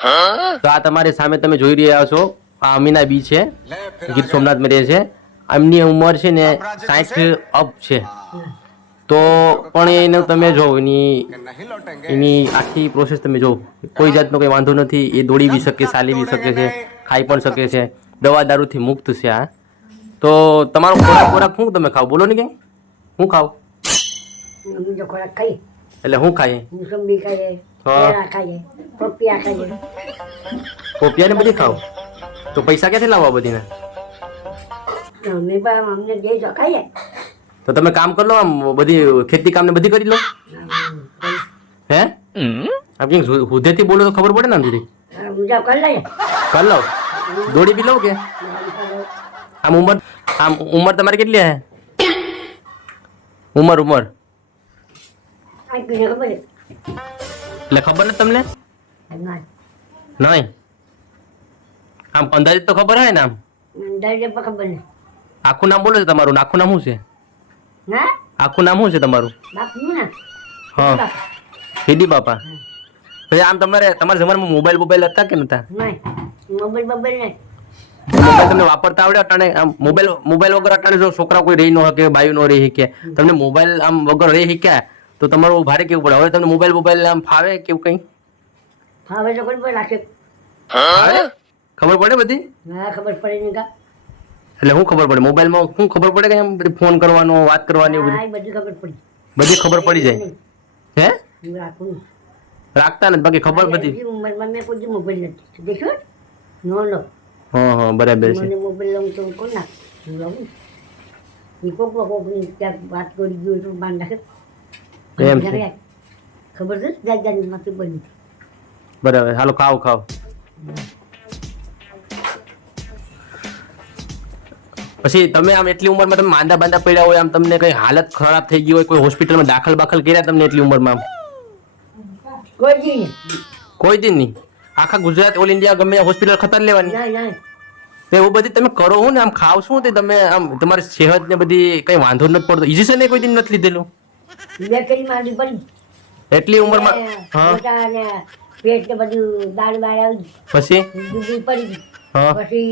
તો આ તમારી સામે તમે જોઈ રહ્યા છો, આ અમીના બી છે, ગીર સોમનાથમાં રહે છે. એમની ઉંમર છે ને 60 અપ છે. તો પણ એને તમે જો એની આખી પ્રોસેસ તમે જો, કોઈ જાતનો કંઈ વાંધો નથી. એ દોડી બી શકે, ચાલી બી શકે છે, ખાઈ પણ શકે છે, દવા દારૂથી મુક્ત છે આ. તો તમારો ખોરાક શું તમે ખાવ, બોલો ને કંઈ શું ખાવ? ખોરાક ખાઈએ એટલે શું ખાઈએ? મોસંબી ખાઈએ, હા. કેળા ખાઈએ, પપૈયા ખાઈએ. પોપિયા ને બધી ખાવ? તો પૈસા ક્યાંથી લાવવા બધીને? અમે પણ અમને જે તો ખાઈએ. તો તમે કામ કરી લો, આમ બધી ખેતી કામ ને બધી કરી લો. હે આમ કંઈક હુદેથી બોલો તો ખબર પડે ને આમ જરી. મુજા કરી લઈએ. કરી લો, દોડી બી લઉં કે? આમ ઉંમર તમારી કેટલી હે? ઉંમર આપીને ખબર છે? એટલે ખબર નથી તમને? ના નહીં આમ અંદાજિત તો ખબર હોય ને? આમ અંદાજે પણ ખબર નહીં. આખું નામ બોલો છો તમારું? આખું નામ શું છે? ના આખું નામ શું છે તમારું? બાપનું ના હા, સીડી બાપા. પછી આમ તમારા જમાનામાં મોબાઈલ હતા કે નતા? નહીં મોબાઈલ નહીં. મોબાઈલ તમને વાપરતા આવડે? અટાણે આમ મોબાઈલ વગર અટાણે જો છોકરા કોઈ રહી ન શકે, બાયું ન રહી શકે, તમને મોબાઈલ આમ વગર રહી શક્યા તો તમારું ભારે કેવું પડે? હવે તમને મોબાઈલ આમ ફાવે કેવું કંઈ? હવે તો કોઈ પણ રાખે. ફાવે? ખબર પડે બધી? ના ખબર પડે નહીં કા. એટલે શું ખબર પડે મોબાઈલમાં? શું ખબર પડે કે એમ બધી ફોન કરવાનો, વાત કરવાની એવું હા, એ બધી ખબર પડી. બધી ખબર પડી જાય? હે હું રાખું નહીં. રાખતા નથી બાકી ખબર બધી? હજી ઉંમરમાં મેં કોઈ દી મોબાઈલ નથી દેખ્યો. નો હા બરાબર છે. મને મોબાઈલ લઉં તો કોણ ના હું લઉં. એ કોકની ક્યાંક વાત કરી ગયું તો બાંધ નાખે. એમ છે. ખબર છે જાજાની માંથી બની. બરાબર, હાલો ખાવ. પછી તમે આમ એટલી ઉંમરમાં તમે માંદા પડ્યા હોય, આમ તમને કઈ હાલત ખરાબ થઈ ગઈ હોય, કોઈ હોસ્પિટલમાં દાખલ કર્યા તમને એટલી ઉંમરમાં? કોઈ દી નહીં. કોઈ દિન નહીં? આખા ગુજરાત ઓલ ઇન્ડિયા ગમે હોસ્પિટલ ખતર લેવાની? ના તો એવું બધી તમે કરો હું ને આમ ખાવ શું તે તમે આમ તમારી સેહત ને બધી કઈ વાંધો નથી પડતો? ઇન્જેક્શન કોઈ દિન નથી લીધેલું? બે કરી માંડી પડી. એટલી ઉંમરમાં? હા. મોટા ને પેટ ને બધું દાળ આવી. પછી? ડૂબી પડી ગઈ. હા પછી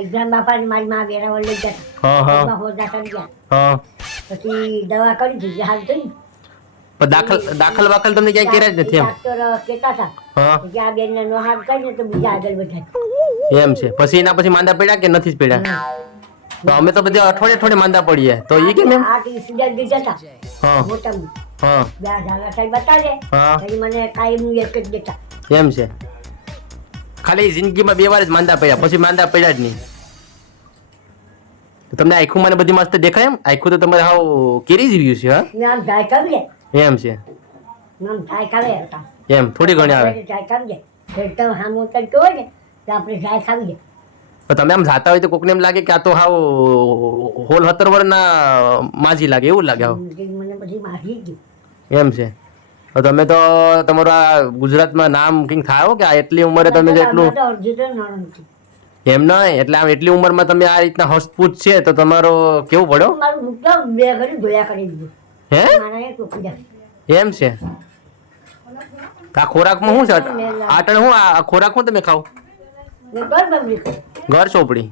એક્ઝામ બાપાની મારી માં વેરાવળ લઈ ગયા. હા હોદા કરી ગયા. હા. પછી દવા કરી દીધી, હાલ થઈ. પણ દાખલ તમને ક્યાંય કર્યા જ નથી એમ? ડોક્ટર કહેતા હતા હા કે આ બેન નો હાથ કરીને તો બીજા આગળ વધાય. એમ છે. પછી એના પછી માંદા પડ્યા કે નથી જ પડ્યા? તો અમે તો બધા અઠવાડિયે માંદા પડીએ તો એ કેમ એમ? આ સિદ્ધાર્થ દીધા હતા હા મોટા હા બે ઝાલા સાહેબ બતાવે. હા. પછી મને કાયમ એક જ દેતા. એમ છે. ખાલી જિંદગીમાં 2 વાર જ માંદા પડ્યા, પછી માંદા પડ્યા જ નહીં. તો તમને આખું મને બધી મસ્ત દેખાય એમ? આખું તો તમારે હાવ કેરી જેવી છે. હા નામ જાય કાઢીએ. એમ છે. નામ જાય કાઢે હતા. એમ થોડી ઘણી આવે. જાય કાઢીએ. તો સામો તડકો હોય ને તો આપણે જાય કાઢીએ. પણ તમે આમ જાતા હોય તો કોકને એમ લાગે કે આ તો હાવ હોલ 17 વર્ષના માજી લાગે, એવું લાગે હાવ. મને પછી મારી ગઈ. એમ છે. તો તમે તો તમારું આ ગુજરાતમાં નામ કંઈક થાય કે આ એટલી ઉંમરે તમે જેટલું અડધી તો નણંદ. એમ નહીં, એટલે આમ એટલી ઉંમરમાં તમે આ રીતના હસ્તપૂત છે તો તમારો કેવું પડ્યો? મારું મુક્તા બે ઘડી ધોયા કરી દીધું. હે મારા એક ટોપી જાય. એમ છે. આ ખોરાકમાં શું છે આટણ? શું આ ખોરાક શું તમે ખાવ? મેં ઘર બગડી ખાઈ. ઘર ચોપડી?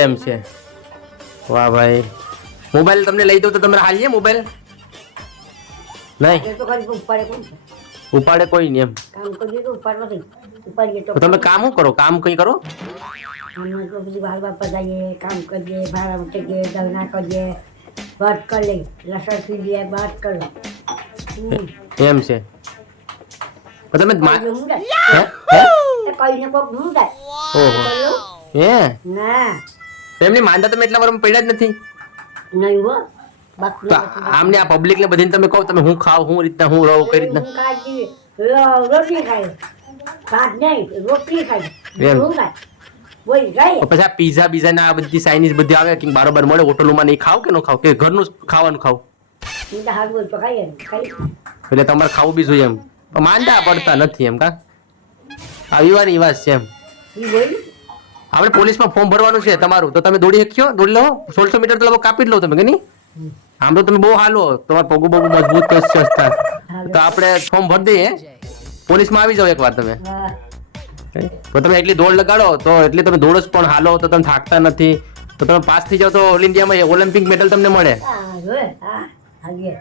એમ છે. વાહ ભાઈ. મોબાઈલ તમને લઈ દઉં તો તમે હાલીએ મોબાઈલ? નહીં એ તો ખાલી ઉપાડે કોણ છે? ઉપાડે કોઈ નહીં એમ? કામ કરીએ તો ઉપાડ નથી. ઉપાડીએ તો તો તમે કામ શું કરો? કામ કઈ કરો? અમે તો બધી બાર બાપા જઈએ, કામ કરીએ, ભાડા ઉઠીએ, દવના કરીએ, વાત કરી લઈએ, લસણ પીલીએ, વાત કરો. એમ છે. તો તમે કઈને કોક ઢૂંઢાય. ઓહો હે ના એમની માંદા તમે એટલા વારમાં પડ્યા જ નથી? નહીં હો બાકી તો આમને આ પબ્લિક ને બધીને તમે કહો તમે હું ખાવ, હું રીતના હું રહું, કઈ રીતના? રોટલી ખાય, ભાત નહીં, રોટલી ખાય, એમ. શું ખાય? બોલ ખાય. પછી આ પીઝા બીઝા ના બધી ચાઇનીઝ બધી આવે કે બારોબાર મળે હોટલોમાં, નહીં ખાવ કે ન ખાવ કે ઘરનું જ ખાવાનું ખાવ? હું તો હાલ બોલ તો ખાઈએ ને, ખાઈએ. એટલે તમારે ખાવું બી જોઈએ એમ, પણ માંદા પડતા નથી એમ કા? આ વિવાની વાત છે એમ. ઈ બોલ. આપણે પોલીસમાં ફોર્મ ભરવાનું છે તમારું, તો તમે દોડી શક્યો? દોડી લો 1600 મીટર તો લગભગ કાપી જ લો તમે કે નહીં? આમ તો તમે બહુ હાલો, તમારે પગું બગું મજબૂત સંસ્થા, તો આપણે ફોર્મ ભરી દઈએ. પોલીસમાં આવી જાઓ એકવાર તમે. હા. તો તમે એટલી દોડ લગાડો તો એટલી તમે દોડ જ પણ હાલો તો તમે થાકતા નથી તો તમે પાસ થઈ જાઓ તો ઓલ ઇન્ડિયામાં ઓલિમ્પિક મેડલ તમને મળે. હા, જોયે. હા, આવીએ.